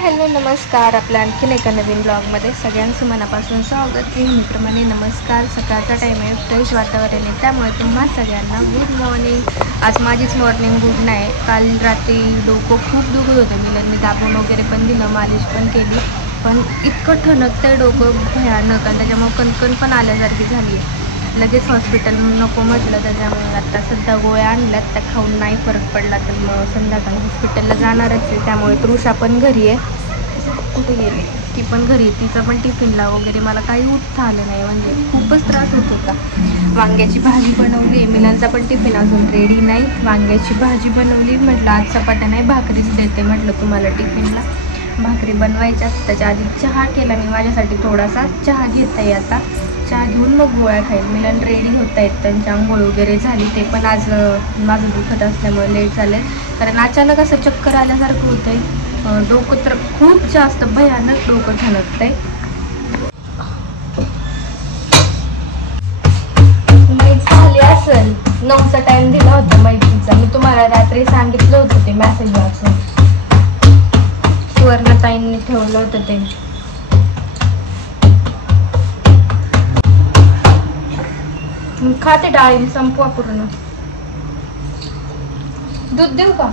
Hello नमस्कार. आपल्या आणखीन एका नवीन ब्लॉगमध्ये सगळ्यांचं मनापासून स्वागत. नेहमीप्रमाणे नमस्कार. सकाळचा टाईम आहे, फ्रेश वातावरण आहे, त्यामुळे तुम्हा सगळ्यांना गुड मॉर्निंग. आज माझीच मॉर्निंग गुड नाही. काल रात्री डोकं खूप दुखत होतं. मी दाबून वगैरे पण दिलं, मालिश पण केली, पण इतकं ठणकतं डोकं भयानक, आणि त्याच्यामुळे कणकण पण आल्यासारखी झाली. लगेच हॉस्पिटल नको म्हटलं, त्याच्यामुळे आता सध्या गोळ्या आणल्यात, त्या खाऊन नाही फरक पडला तर मग संध्याकाळी हॉस्पिटलला जाणारच आहे. त्यामुळे तृषा पण घरी आहे. कुठे गेली? ती पण घरी. तिचं पण टिफिनला वगैरे मला काही उठता आलं नाही, म्हणजे खूपच त्रास होत होता. वांग्याची भाजी बनवली आहे. मिलांचा पण टिफिन अजून रेडी नाही. वांग्याची भाजी बनवली. म्हटलं आज चपात्या नाही, भाकरीच देते म्हटलं तुम्हाला टिफिनला. भाकरी बनवायच्या. त्याच्या आधी चहा केला मी माझ्यासाठी थोडासा. चहा घेत आहे आता. चहा घेऊन मग गोळ्या खाईल. मिलन रेडी होत आहेत, त्यांची आंघोळ वगैरे झाली. ते पण आज माझं दुखत असल्यामुळे लेट झालं, कारण अचानक असं चक्कर आल्यासारखं होतं आहे. डोकं तर खूप जास्त भयानक डोकं ठणकतं आहे. मैत्री झाली असेल. 9चा टाइम दिला होता मैत्रीचा. मी तुम्हाला रात्री सांगितलं होतं ते मेसेज वाचून. सुवर्णताईंनी ठेवलं होतं ते. खाते डाळी संपवा पूर्ण. दूध देऊ का?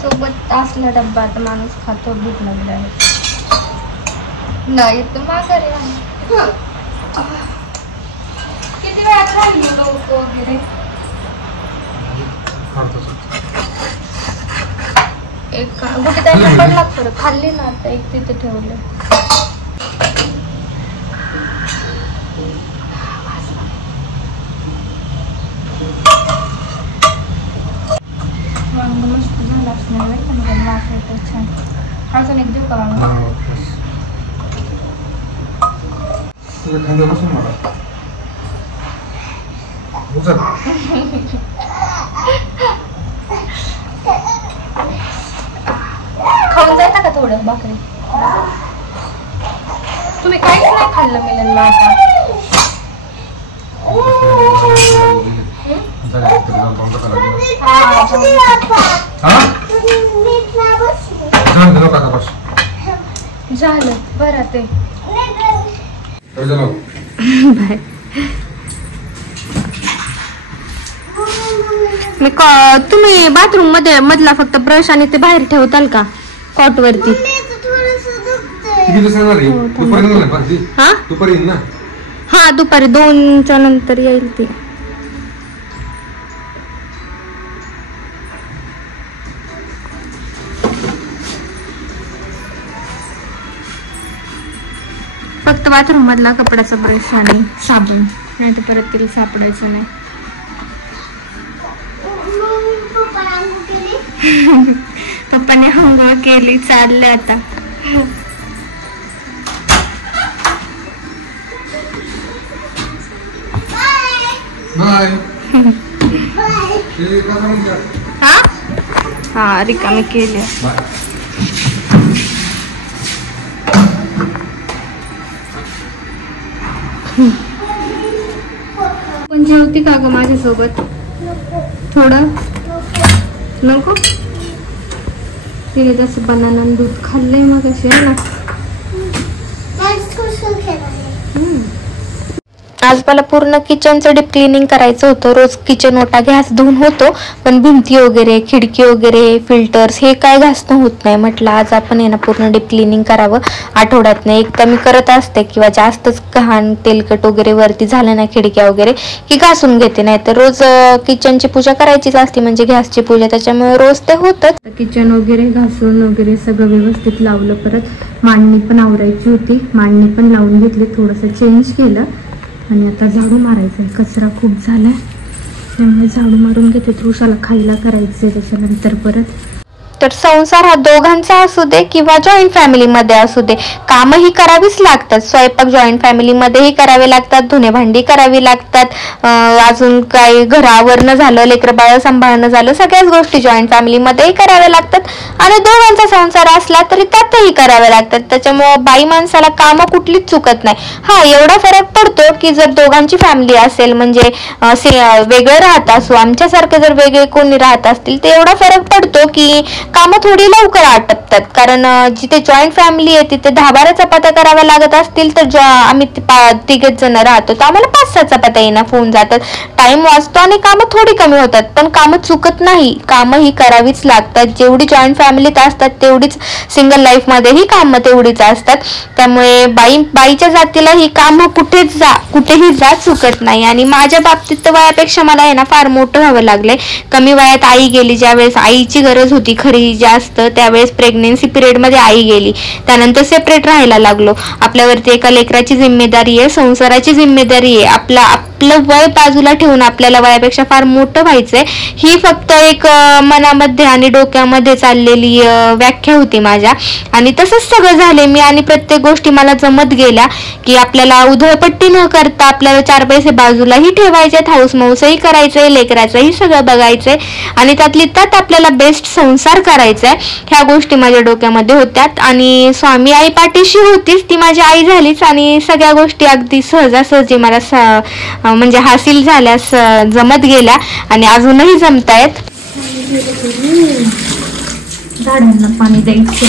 सोबत असला डब्बा तर माणूस खातो. भूक लागली आहे. नाही तर माघारी किती वेळात राहिली लोक वगैरे. एक गुटी त्यांना पडला खरं, खाल्ली ना आता. एक तिथे ठेवले. वांग मस्त झालं असणार आहे, पण वास येतो छान. अजून एक देऊ का वांग? खाऊन जायचं का थोडं भाकरी? तुम्ही काहीच नाही खाल्लं मिलन आता. झालं बरं ते. बाय. मी तुम्ही बाथरूम मध्ये मधला फक्त ब्रश आणि ते बाहेर ठेवताल का कॉट वरती? हा दुपारी 2च्या नंतर येईल ती. फक्त बाथरूम मधला कपड्याचा ब्रश आणि साबण, नाही तर परत तिला सापडायचं नाही. पप्पाने आंघोळ केली, चालले आता. हा रिकामी केली. पण जेवती का ग माझ्यासोबत? थोडं नको. तिने जसं बनाना दूध खाल्लंय मग असे ना. आज मला पूर्ण किचनचं डीप क्लिनिंग करायचं होतं. रोज किचन ओटा गॅस धुवून होतो, पण भिंती वगैरे, खिडकी वगैरे, फिल्टर्स हे काय घासणं होत नाही. म्हटलं आज आपण आहे ना पूर्ण डीप क्लिनिंग करावं. आठवड्यातनं एकदा मी करत असते, किंवा जास्तच घाण तेलकट वगैरे वरती झालं ना खिडक्या वगैरे की घासून घेते. नाही तर रोज किचनची पूजा करायचीच असते, म्हणजे गॅसची पूजा, त्याच्यामुळे रोज ते होतच. किचन वगैरे घासून वगैरे सगळं व्यवस्थित लावलं. परत मांडणी पण आवरायची होती, मांडणी पण लावून घेतली, थोडंसं चेंज केलं. आणि आता झाडू मारायचं आहे. कचरा खूप झाला, त्यामुळे झाडू मारून घेते. तृषाला खायला करायचं आहे त्याच्यानंतर परत. तर संसार हा दोघांचा असू दे किंवा जॉईंट फॅमिलीमध्ये असू दे, कामही करावीच लागतात. स्वयंपाक जॉईंट फॅमिलीमध्येही करावे लागतात, धुणे भांडी करावी लागतात, अजून काही घरावरनं झालं, लेकरं बाळ सांभाळणं झालं, सगळ्याच गोष्टी जॉईंट फॅमिलीमध्येही कराव्या लागतात आणि दोघांचा संसार असला तरी त्यातही कराव्या लागतात. त्याच्यामुळं बाई माणसाला कामं कुठलीच चुकत नाही. हा एवढा फरक पडतो की जर दोघांची फॅमिली असेल, म्हणजे वेगळं राहत असो, आमच्यासारखे जर वेगळे कोणी राहत असतील, तर एवढा फरक पडतो की कामं थोडी लवकर आटपतात. कारण जिथे जॉईंट फॅमिली आहे तिथे 10-12 चपात्या कराव्या लागत असतील, तर आम्ही 3 जण राहतो तर आम्हाला 5-6 चपात्या इनफ होऊन जातात. टाइम वाचतो आणि कामं थोडी कमी होतात, पण कामं चुकत नाही. कामं ही करावीच लागतात. जेवढी जॉईंट फॅमिलीत असतात तेवढीच सिंगल लाईफ मध्येही कामं तेवढीच असतात. त्यामुळे बाईच्या जातीला ही कामं कुठेही जा चुकत नाही. आणि माझ्या बाबतीत तर वयापेक्षा मला आहे ना फार मोठं व्हावं लागलंय. कमी वयात आई गेली, ज्यावेळेस आईची गरज होती खरी जास्त, त्यावेळेस प्रेग्नेन्सी पिरियड मध्ये आई गेली. त्यानंतर सेपरेट राहायला लागलो. आपल्यावरती एका लेकराची जिम्मेदारी आहे, संसाराची जिम्मेदारी आहे. आपलं वय बाजूला ठेवून आपल्याला वयापेक्षा फार मोठं व्हायचंय, ही फक्त एक मनामध्ये आणि डोक्यामध्ये चाललेली व्याख्या होती माझ्या. आणि तसंच सगळं झाले मी. आणि प्रत्येक गोष्टी मला जमत गेल्या की आपल्याला उधळपट्टी न करता आपल्याला 4 पैसे बाजूलाही ठेवायचे, हाऊस मौसही करायचंय, लेकराचंही सगळं बघायचंय आणि त्यातली त्यात आपल्याला बेस्ट संसार करायचाय. ह्या गोष्टी माझ्या डोक्यामध्ये होत्या आणि स्वामी आई पाठीशी होतीच, ती माझी आई झालीच. आणि सगळ्या गोष्टी अगदी सहजासहजी मला म्हणजे हासिल झाल्यास जमत गेल्या आणि अजूनही जमतायत. झाडांना पाणी द्यायचं,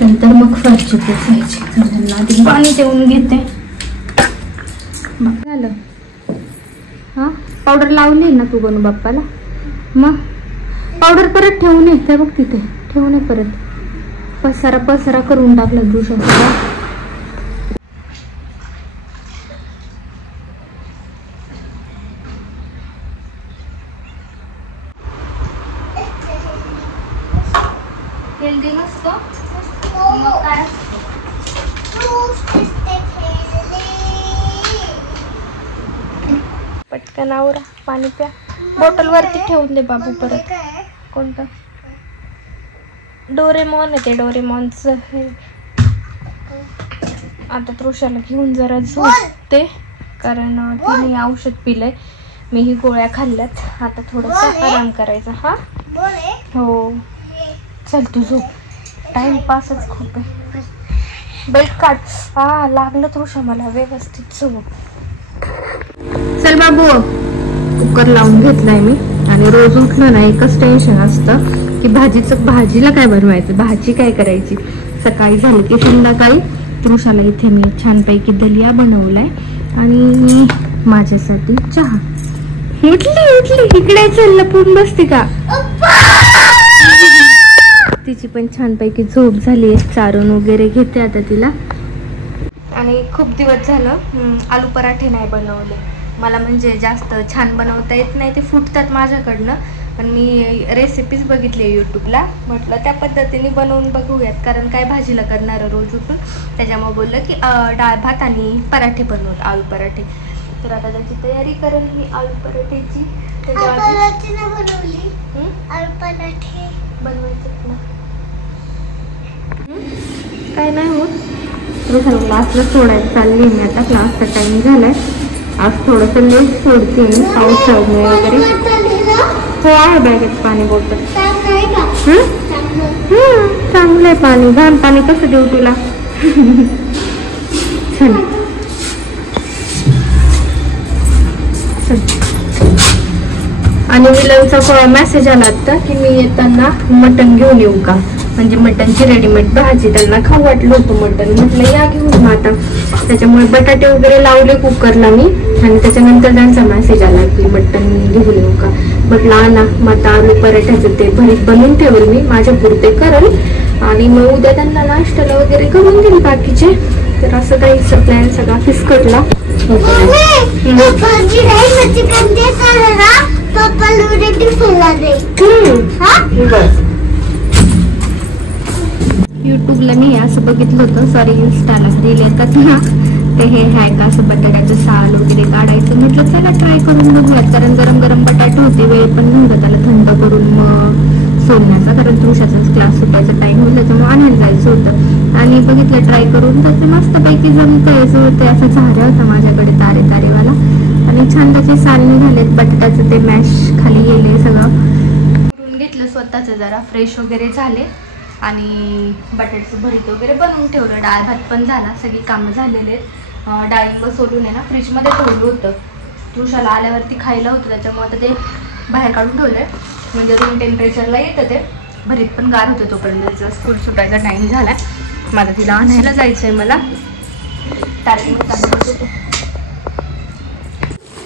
नंतर मग फरची पुसायची. झाडांना आधी पाणी देऊन घेते. झालं. हा पावडर लावली ना तू गणू बाप्पाला? मग पावडर परत ठेवून येते बघ, तिथे ठेवून ये. परत पसारा करून टाकला दुसरा. हेल्दी नसतो मग काय. पटकन आवरा, पाणी प्या. बॉटल वरती ठेवून दे बाबू. परत कोणतं डोरेमॉन आहे ते, डोरेमॉनचं हे. आता तृषाला घेऊन जरा झोपते, कारण तिने औषध पिलंय, मीही गोळ्या खाल्ल्यात. आता थोडंसं आराम करायचा. हा हो चल तू झोप, टाइमपासच खूप आहे. बेल्ट काढ. हा लागलं तृषा मला व्यवस्थित झोप. चल बाबू, कुकर लावून घेतलाय मी. आणि रोज उठलं ना एकच टेन्शन असतं की भाजीला काय बनवायचं, भाजी काय करायची. सकाळी झाली की संध्याकाळी तृषाला इथे मी छानपैकी दलिया बनवलाय आणि माझ्यासाठी चहा. उठली इकडे चल, लपून बसते का? तिची पण छानपैकी झोप झाली आहे. चारून वगैरे घेते आता तिला. आणि खूप दिवस झालं आलू पराठे नाही बनवले. मला म्हणजे जास्त छान बनवता येत नाही, ते फुटतात माझ्याकडनं. पण मी रेसिपीज बघितली यूट्यूबला, म्हटलं त्या पद्धतीने बनवून बघूयात. कारण काय भाजीला करणार रोज उठून, त्याच्यामुळे बोललं की डाळ भात आणि पराठे बनवत, आलू पराठे. तर आता त्याची तयारी करेल मी आलू पराठेची. बनवायचं ना काय नाही होत. क्लासला सोडायला चालली मी आता. क्लासचा टाइम झालाय. आज थोडंसं लेट सोडते मी, पाऊस वगैरे. हो आहे बॅगेत पाणी बॉटल. चांगलंय पाणी. घाण पाणी कसं देऊ तुला? आणि मिलनचा मेसेज आला आता की मी येताना मटण घेऊन येऊ का, म्हणजे मटणची रेडीमेड भाजी. त्यांना खाऊ वाटलं होतं मटण, म्हटलं या घेऊन. आता त्याच्यामुळे बटाटे वगैरे लावले कुकरला मी. आणि त्याच्यानंतर त्यांचा मेसेज आला की मटण घेऊन येऊ का. म्हटलं आणा. मग आता आलू पराठ्याचं ते भरीत बनवून ठेवल मी, माझ्या पुरते करल. आणि मग उद्या त्यांना नाश्त्याला वगैरे करून देईल बाकीचे. तर असं काही प्लॅन सगळा फिसकटला. यूट्यूबला मी असं बघितलं होतं, सॉरी इंस्टाला रील येतात ना ते, हे हॅक असं बटाट्याचं साल वगैरे काढायचं. म्हटलं चला ट्राय करून बघूयात. कारण गरम गरम बटाटे होते, वेळ पण नव्हता त्याला थंड करून मग सोडण्याचा, कारण तुळशाचाच क्लास सुटायचा टाइम होता त्याच्यामुळे आणायला जायचं होतं. आणि बघितलं ट्राय करून तर ते मस्तपैकी जमतंय. जो ते असं झालं होतं माझ्याकडे तारेवाला आणि छान त्याचे साल निघालेत. बटाट्याचं ते मॅश खाली गेले सगळं करून घेतलं स्वतःच. जरा फ्रेश वगैरे झाले आणि बटाट्याचं भरीत वगैरे बनवून ठेवलं. डाळ भात पण झाला, सगळी कामं झालेले आहेत. डाळिंब सोलून आहे ना फ्रीजमध्ये ठेवलं होतं. तुळशाला आल्यावरती खायला होतं त्याच्यामुळे आता ते बाहेर काढून ठेवलं आहे, म्हणजे रूम टेम्परेचरला येतं ते. भरीत पण गार होतं तोपर्यंत स्कूल सुटायचा टाईम झाला आहे. मला तिला आणायला जायचं आहे. मला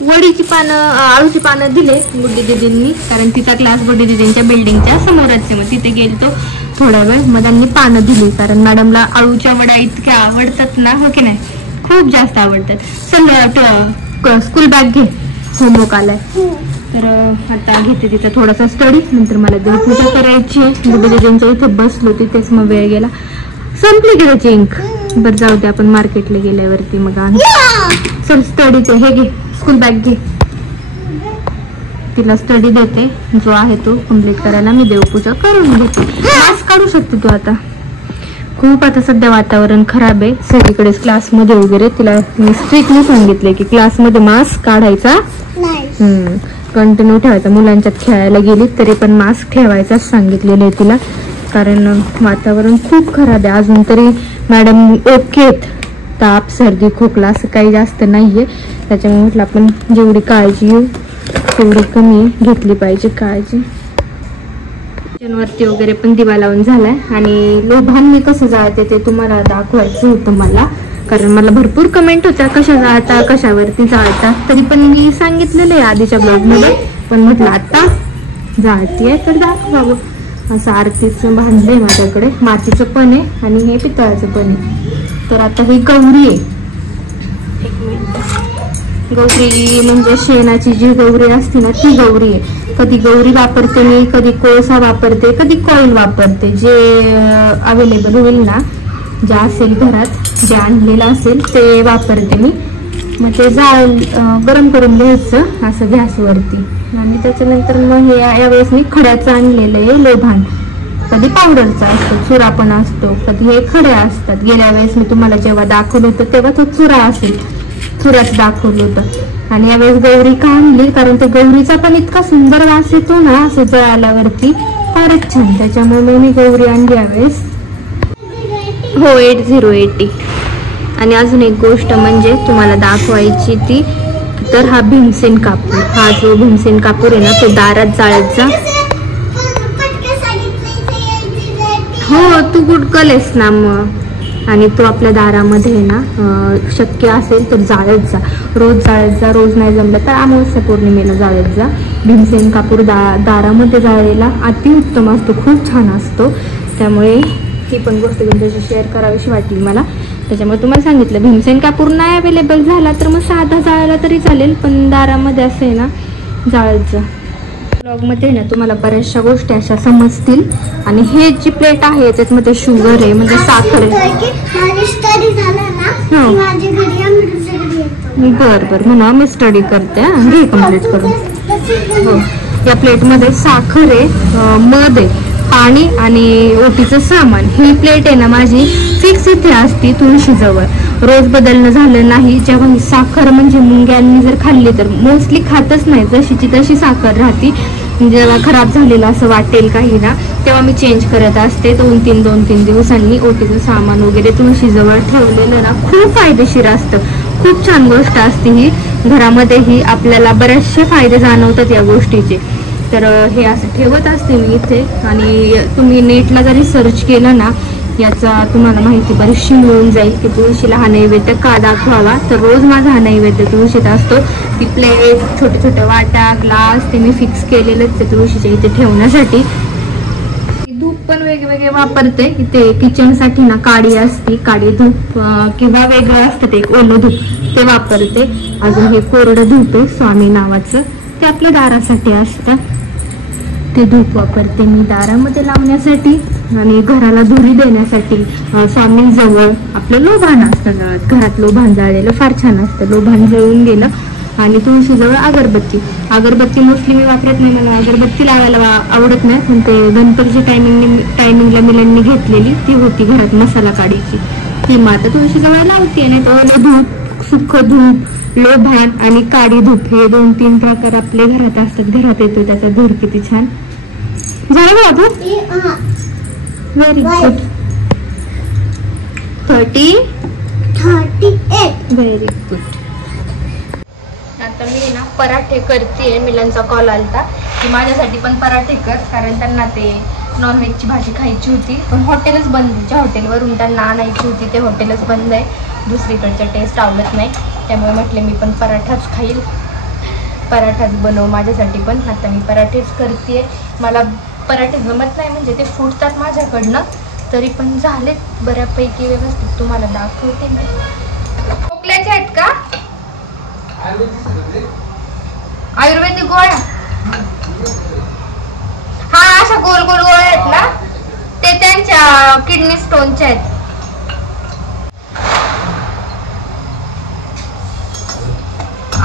वडीची पानं, आळूची पानं दिले गुड्डी दिदींनी, कारण तिचा क्लास गुड्डी दिदींच्या बिल्डिंगच्या समोरच आहे. मग तिथे गेलतो थोडा वेळ, मग त्यांनी पानं दिली कारण मॅडमला आळूच्या वड्या इतक्या आवडतात ना, हो की नाही, खूप जास्त आवडतात. चल स्कूल बॅग घे, होमवर्क आलाय. तर आता घेते तिचा थोडासा स्टडी, नंतर मला देवपूजा करायची आहे. गुड्डी दिदींच्या इथे बसलो तिथेच मग वेळ गेला. संपली की त्याची इंक. बरं जाऊ दे, आपण मार्केटला गेल्यावरती मग चल स्टडीचे हे घे, स्कूल बॅग घे. तिला स्टडी देते जो आहे तो कम्प्लीट करायला. मी देवपूजा करून घेते. मास्क काढू शकते तू आता. खूप आता सध्या वातावरण खराब आहे सगळीकडेच क्लासमध्ये वगैरे. तिला मी स्ट्रिक्टली सांगितले की क्लासमध्ये मास्क काढायचा, कंटिन्यू ठेवायचा. मुलांच्यात खेळायला गेली तरी पण मास्क ठेवायचाच सांगितलेलं आहे तिला, कारण वातावरण खूप खराब आहे. अजून तरी मॅडम ओके, ताप सर्दी खोकला असं काही जास्त नाहीये. त्याच्यामुळे म्हटलं आपण जेवढी काळजी घेऊ तेवढी कमी घेतली पाहिजे काळजी. किचनवरती वगैरे पण दिवा लावून झालाय. आणि लोभान मी कसं जाळते ते तुम्हाला दाखवायचं होतं मला, कारण मला भरपूर कमेंट होत्या कशा जाळता, कशावरती जाळता. तरी पण मी सांगितलेलं आहे आधीच्या ब्लॉगमध्ये, पण म्हटलं आता जाळतीये तर दाखवावं. असं आरतीचं भांडलंय माझ्याकडे, मातीचं पण आहे आणि हे पितळाचं पण आहे. तर आता ही गौरी आहे. एक मिनिट. गौरी म्हणजे शेणाची जी गौरी असते ना ती गौरी आहे. कधी गौरी वापरते मी, कधी कोळसा वापरते, कधी कॉईल वापरते. जे अवेलेबल होईल ना, जे असेल घरात, जे आणलेलं असेल ते वापरते मी. मग ते गरम करून घ्यायचं असं गॅसवरती. आणि त्याच्यानंतर मग हे यावेळेस मी खड्याचं आणलेलं आहे लोभान. कधी पावडरचा असतो, चुरा पण असतो, कधी हे खड्या असतात. गेल्या वेळेस मी तुम्हाला जेव्हा दाखवलं होतं तेव्हा तो चुरा असेल, चुराच दाखवलं होतं. आणि यावेळेस गौरी का आणली, कारण ते गौरीचा पण इतका सुंदर वास येतो ना असं जळाल्यावरती, फारच छान. त्याच्यामुळे मी गौरी आणली यावेळेस. हो 8080. आणि अजून एक गोष्ट म्हणजे तुम्हाला दाखवायची ती, तर हा भीमसेन कापूर, हा जो भीमसेन कापूर आहे ना तो दारात जाळत जा. हो तू गुडकलेस ना मग. आणि तो आपल्या दारामध्ये ना शक्य असेल तर जाळत जा, रोज जाळत जा. रोज नाही जमलं तर अमावस्या पौर्णिमेला जाळत जा. भीमसेन कापूर दारामध्ये जाळलेला अतिउत्तम असतो, खूप छान असतो. त्यामुळे ही पण गोष्ट तुमच्याशी शेअर करावीशी वाटली मला, त्याच्यामुळे तुम्हाला सांगितलं. भीमसेन कापूर नाही अवेलेबल झाला तर मग साधा जाळला तरी चालेल, पण दारामध्ये असं आहे ना जाळत जा. ब्लॉगमध्ये ना तुम्हाला बऱ्याचशा गोष्टी अशा समजतील. आणि हे जी प्लेट आहे याच्यामध्ये शुगर आहे, म्हणजे साखर आहे. बरं म्हणून मी स्टडी करते, घे कम्प्लीट करून. हो या प्लेटमध्ये साखर आहे, मध आहे, पाणी आणि ओटीचं सामान. ही प्लेट आहे ना माझी फिक्स इथे असते तुळशीजवळ, रोज बदलणं झालं नाही. जेव्हा ही साखर म्हणजे मुंग्यांनी जर खाल्ली तर मोस्टली खातच नाही, जशीची तशी साखर राहते. जेव्हा खराब झालेलं असं वाटेल काही ना तेव्हा मी चेंज करत असते. 2-3 दिवसांनी ओटीचं सामान वगैरे तुळशीजवळ ठेवलेलं ना खूप फायदेशीर असतं. खूप छान गोष्ट असते ही. घरामध्ये ही आपल्याला बरेचसे फायदे जाणवतात या गोष्टीचे. तर हे असं ठेवत असते मी इथे. आणि तुम्ही नेटला जरी सर्च केलं ना याचा तुम्हाला माहिती बरीचशी मिळून जाईल की तुळशीला हा नैवेद्य का दाखवावा. तर रोज माझा हा नैवेद्य तुळशीत असतो. ती प्लेट, छोटे छोटे वाटा, ग्लास ते मी फिक्स केलेलंच आहे तुळशीच्या इथे ठेवण्यासाठी. धूप पण वेगवेगळे वापरते. इथे किचनसाठी ना काडी असते, काडी धूप किंवा वेगळं असतं ते एक ओलं धूप ते वापरते. अजून हे कोरडं धूप आहे स्वामी नावाचं, ते आपल्या दारासाठी असतं, ते धूप वापरते मी दारामध्ये लावण्यासाठी. आणि घराला धुरी देण्यासाठी स्वामींजवळ आपलं लोभान असतं, घरात लोभान जाळलेलं फार छान असतं. लोभान जळून गेलं आणि तुळशीजवळ अगरबत्ती मोस्टली मी वापरत नाही, मला अगरबत्ती लावायला आवडत नाही, पण ते गणपतीच्या टायमिंगला मिलांनी घेतलेली ती होती घरात मसाला काढीची, ती मग आता तुळशीजवळ लावते. नाही तर धूप, सुख धूप, लोभान आणि काडी धूप हे 2-3 प्रकार आपल्या घरात असतात. घरात येतो त्याचा धूर किती छान झालं बाबू. Very good. 38 very good. आता मी ना पराठे करते. मिलांचा कॉल आलता की माझ्यासाठी पण पराठे कर, कारण त्यांना ते नॉनव्हेजची भाजी खायची होती, पण हॉटेलच बंद, ज्या हॉटेलवरून त्यांना आणायची होती ते हॉटेलच बंद आहे, दुसरीकडचं टेस्ट आवडत नाही, त्यामुळे म्हटले मी पण पराठाच खाईल, पराठाच बनव माझ्यासाठी पण. आता मी पराठेच करते. मला पराठे जमत नाही, म्हणजे ते फुटतात माझ्याकडनं, तरी पण झालेत बऱ्यापैकी व्यवस्थित, तुम्हाला दाखवते मी. खोकल्याचे आहेत का? आयुर्वेदिक गोळ्या, हा अशा गोल गोल गोळ्या आहेत ना, ते त्यांच्या किडनी स्टोनच्या आहेत.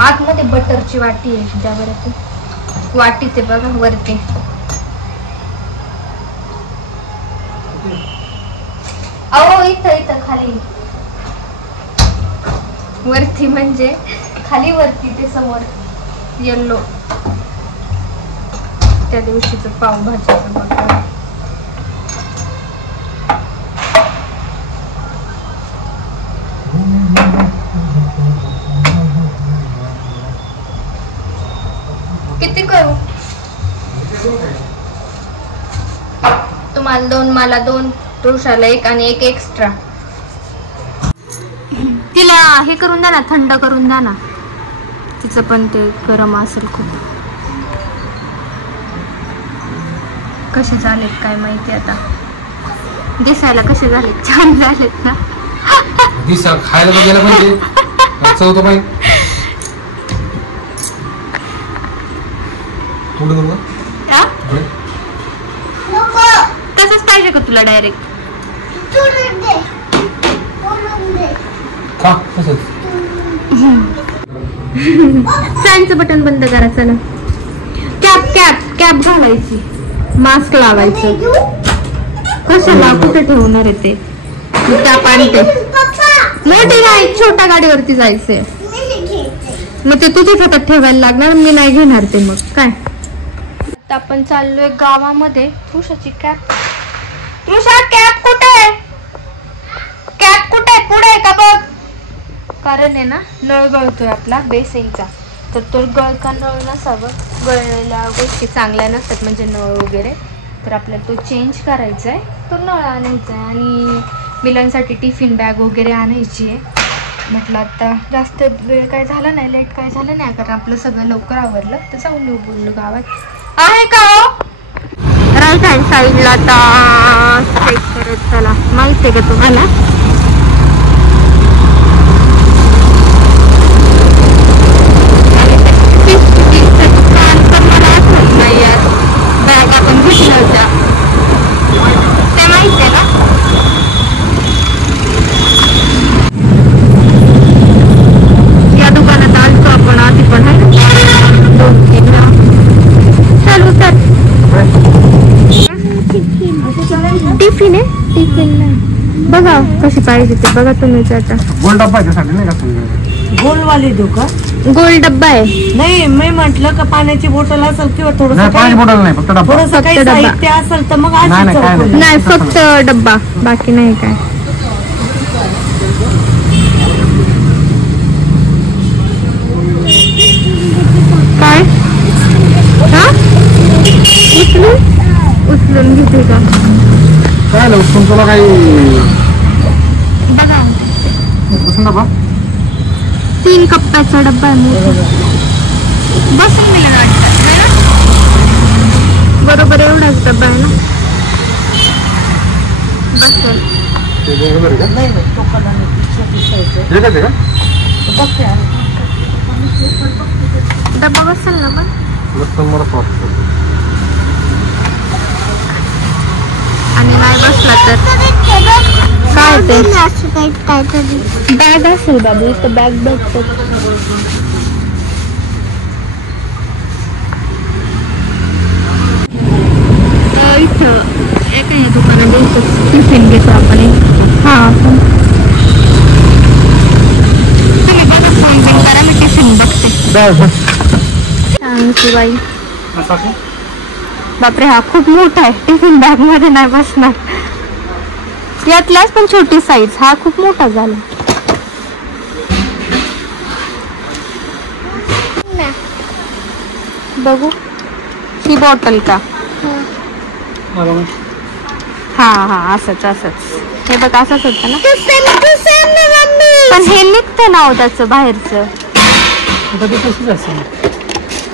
आतमध्ये बटरची वाटी आहे, त्यावरती वाटी ते बघा वरती. अहो इथं खाली वरती, म्हणजे खाली वरती ते समोर येल्लो, त्या दिवशीचं पावभाजीचं बघा. किती करू? तुम्हाला 2, मला 2, तुळशाला 1 आणि 1 एक्स्ट्रा. तिला हे करून द्या ना, थंड करून द्या ना, तिचं पण ते गरम असेल खूप. कसे झालेत काय माहिती, आता दिसायला कसे झालेत, छान झालेत ना. दिसा खायला तर गेलं पाहिजे, चव तर पाहिजे. तसंच पाहिजे का तुला डायरेक्ट? फॅनचं बटन बंद करा. चला कॅप घालायची, मास्क लावायचं. कशाला, कुठे ठेवणार आहे ते? कॅप आणते, मोठी गाडी, छोट्या गाडीवरती जायचंय, मग ते तुझ्याच हातात ठेवायला लागणार, मी नाही घेणार ते. मग काय, आता आपण चाललोय गावामध्ये. तुळशाची कॅप, तुळशा कॅप कुठे? कॅप कुठे? पुढे का बघ. कारण आहे ना, नळ गळतोय आपला बेसिनचा, तर तो गळका नळ नसावं, गळलेल्या गोष्टी चांगल्या नसतात, म्हणजे नळ वगैरे, तर आपल्याला तो चेंज करायचा आहे, तो नळ आणायचा आहे. आणि मिलांसाठी टिफिन बॅग वगैरे आणायची आहे. म्हटलं आता जास्त वेळ काय झाला नाही, लेट काय झालं नाही, कारण आपलं सगळं लवकर आवरलं, तर जाऊन येऊ बोललो. गावात आहे का हो? राईट हँड साईडला आता चेक करत चला. माहिती आहे का तुम्हाला? बॅग आपण घेतल्या होत्या ते माहिती आहे ना? या दुकानात आलतो आपण आधी पण, आहे ना 2-3 चालू. तर टिफिन आहे, टिफिन नाही बघा कशी पाहिजे ते बघा तुम्हीच. आता गोल डब्बा नाही का, गोलवाली देऊ का? गोल डब्बा आहे. नाही, मी म्हटलं का पाण्याची बॉटल असेल किंवा थोडंसं पाणी बॉटल नाही, फक्त डब्बा. थोडंसं काही साहित्य असेल तर मग नाही, फक्त डब्बा, बाकी नाही काय. काय हा उचलून घेते का काय? उचलून तुला काही बघा, डब्बा 3 कप्प्याचा डब्बा आहे. बसून मिळेल वाटतं बरोबर, एवढाच डब्बा आहे ना. बसेल डब्बा बसेल ना. पण आणि नाही बसला तर काय ते बॅग असेल बाबू, इथं बॅग बघतो. या दुकानात इथंच टिफिन घेतो आपण हां तुम्ही बघा फोन बिन करा मी टिफिन बघते छानशी बाई बापरे हा खूप मोठा आहे टिफिन बॅग मध्ये नाही बसणार यातलाच पण छोटी साईज हा खूप मोठा झाला बघू ही बॉटल का हा हा असंच असंच हे बघ असंच होतं ना पण हे निघतं ना त्याचं बाहेरचं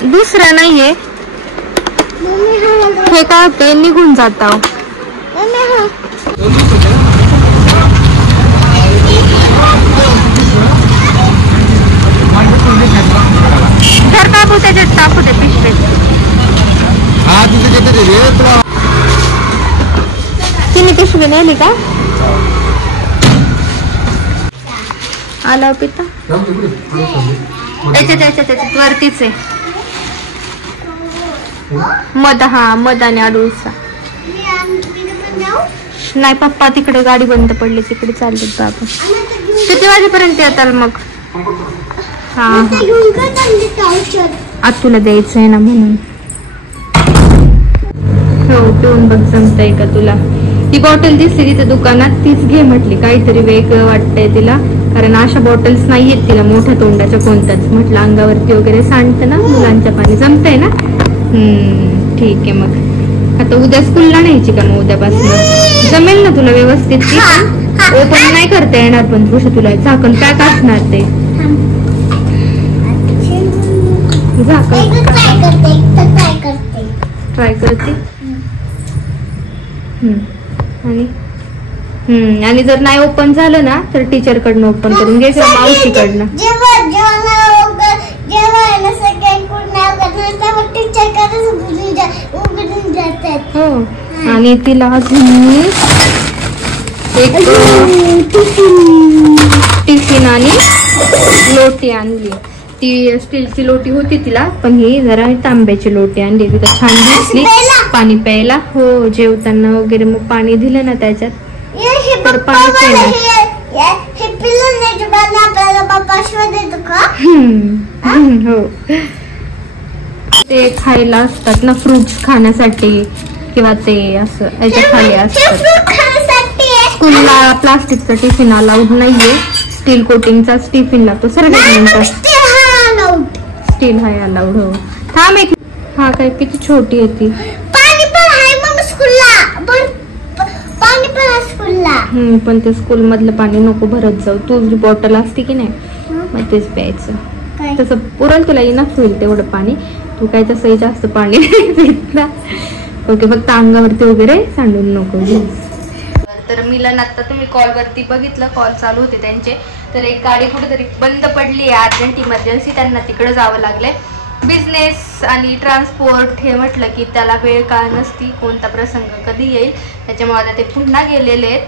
दुसरं नाहीये हे काय होते निघून जात तर बाबू त्याच्यात टाकू दे पिशवीत तिने पिशवी नेली का आला पिता त्याच्यात वरतीच आहे मध हा मध आणि अडूळसा नाही पप्पा तिकडे गाडी बंद पडली तिकडे चालले बाबा किती वाजेपर्यंत येताल मग हा आज तुला द्यायचं आहे ना म्हणून हो पिऊन बघ जमतंय का तुला ती बॉटल दिसली तिथं दुकानात तीच घे म्हटली काहीतरी वेगळं वाटतंय तिला कारण अशा बॉटल्स नाही आहेत तिला मोठ्या तोंडाच्या कोणत्याच म्हटलं अंगावरती वगैरे सांडतं ना मुलांच्या पाणी जमतंय ना ठीक आहे मग आता उद्या स्कूलला न्यायची का मग उद्यापासून जमेल ना तुला व्यवस्थित ओपन नाही करता येणार पण तुझं तुला झाकण पॅक असणार ते झाकण ट्राय करते आणि जर नाही ओपन झालं ना तर टीचर कडनं ओपन करून घे किंवा मावशीकडनं हो आणि तिला अजून एक टिफिन आणि लोटी आणली ती स्टीलची लोटी होती तिला पण ही जरा तांब्याची लोटी आणली तिला छान दिसली पाणी प्यायला हो जेवताना वगैरे मग पाणी दिलं ना त्याच्यात तर पाणी हो ते खायला असतात ना फ्रुट्स खाण्यासाठी किंवा ते असं याच्या खाली असतात स्कूलला प्लास्टिकचा टिफिन अलाउड नाहीये स्टील कोटिंगचा टिफिन लागतो सगळ्यांना स्टील हाय अलाउड हो थांब एक हा काय किती छोटी आहे ती पण ते स्कूल मधलं पाणी नको भरत जाऊ तुझी बॉटल असते की नाही मग तेच प्यायचं तसं पुरण तुला इनफ होईल तेवढं पाणी तू काय तसंही जास्त पाणी पित ना ओके फक्त अंगावरती वगैरे सांडून नको तर मिलन आता तुम्ही कॉलवरती बघितलं कॉल चालू होते त्यांचे तर एक गाडी कुठेतरी बंद पडली आहे अर्जंट इमर्जन्सी त्यांना तिकडे जावं लागलंय बिझनेस आणि ट्रान्सपोर्ट हे म्हटलं की त्याला वेळ काळ नसती कोणता प्रसंग कधी येईल त्याच्यामुळे आता ते पुन्हा गेलेले आहेत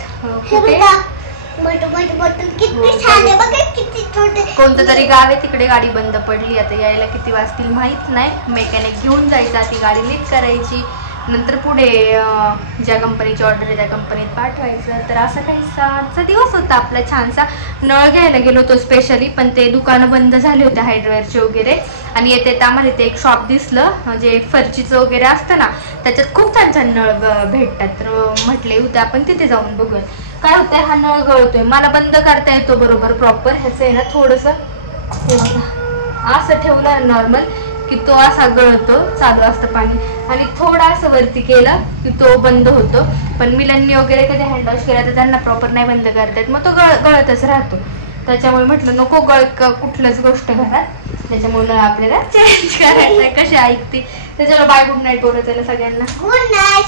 कोणतं तरी गाव आहे तिकडे गाडी बंद पडली आता यायला किती वाजतील माहित नाही मेकॅनिक घेऊन जायचा ती गाडी नीट करायची नंतर पुढे ज्या कंपनीची ऑर्डर आहे त्या कंपनीत पाठवायचं तर असा काहीसा दिवस होता आपला छानसा नळ घ्यायला गेलो होतो स्पेशली पण ते दुकानं बंद झाले होते हार्डवेअरचे वगैरे आणि येते आम्हाला ते एक शॉप दिसलं जे फरचीचं वगैरे असतं ना त्याच्यात खूप छान छान नळ भेटतात तर म्हटले उद्या आपण तिथे जाऊन बघूया काय होतंय हा नळ गळतोय मला बंद करता येतो बरोबर प्रॉपर ह्याचं आहे ना थोडंसं हे बघा असं ठेवलं नॉर्मल की तो असा गळतो चालू असतं पाणी आणि थोडा असं वरती केलं की तो बंद होतो पण मिलांनी वगैरे कधी हँड वॉश केला तर त्यांना प्रॉपर नाही बंद करता येत मग तो गळतच राहतो त्याच्यामुळे म्हटलं नको कुठलंच गोष्ट घरात त्याच्यामुळे आपल्याला चेंज करायचं कशी ऐकते त्याच्यामुळे बाय गुड नाईट बोलत सगळ्यांना गुड नाईट